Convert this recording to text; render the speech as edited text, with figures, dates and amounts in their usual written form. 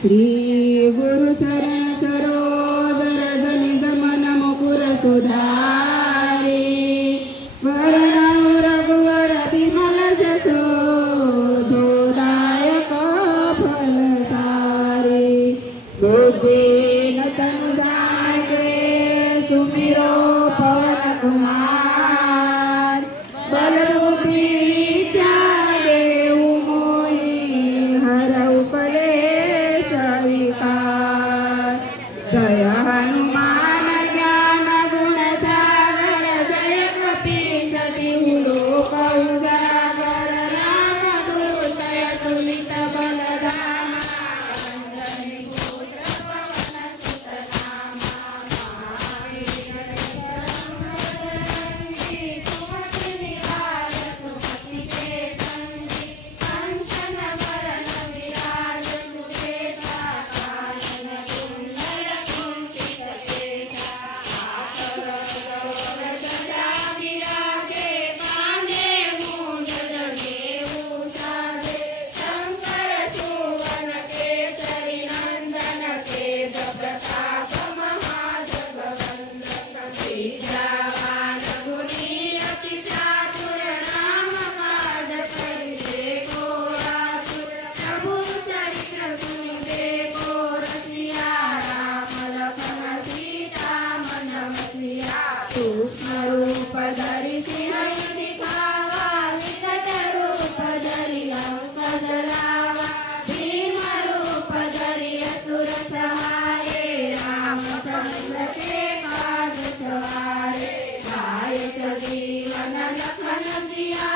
श्री गुरु चरण सरोदर जनिज मन मुकुर सुधारी वरनौ रघुवर विमल जसो दायक फल सारे बुद्धिन तनु जाने सुमिरो पवन कुमार बल बुद्धि विद्या देऊ मोहि हरऊ क्लेश विकार जय हनुमान ज्ञान गुण सागर जय कपीश तिहु लोक उजागर राम दूतय तुलित बलधामा अंजनी पुत्र पवन सुत नामा महावीर सुमति निवार सुमति के संगी कंचन वरण विराज सुबेसा कानन कुंडल कुंचित केसा आकर सजा विराजे कांधे मूंज जनेऊ साजे शंकर सुवन केसरी नंदन तेज प्रताप महाजगवंदन विद्यावान गुणी अति चातुर नाम काज करिबे को आतुर प्रभु चरित्र सुनिबे को रसिया राम लखन सीता मन बसिया सूक्ष्म रूप धरि सिंह दिखावा विकट रूप धरि अंक जलावा भीम रूप धरि असुर सहारे रामचंद्र के काज सवारे लाए सजीवन लखन जिया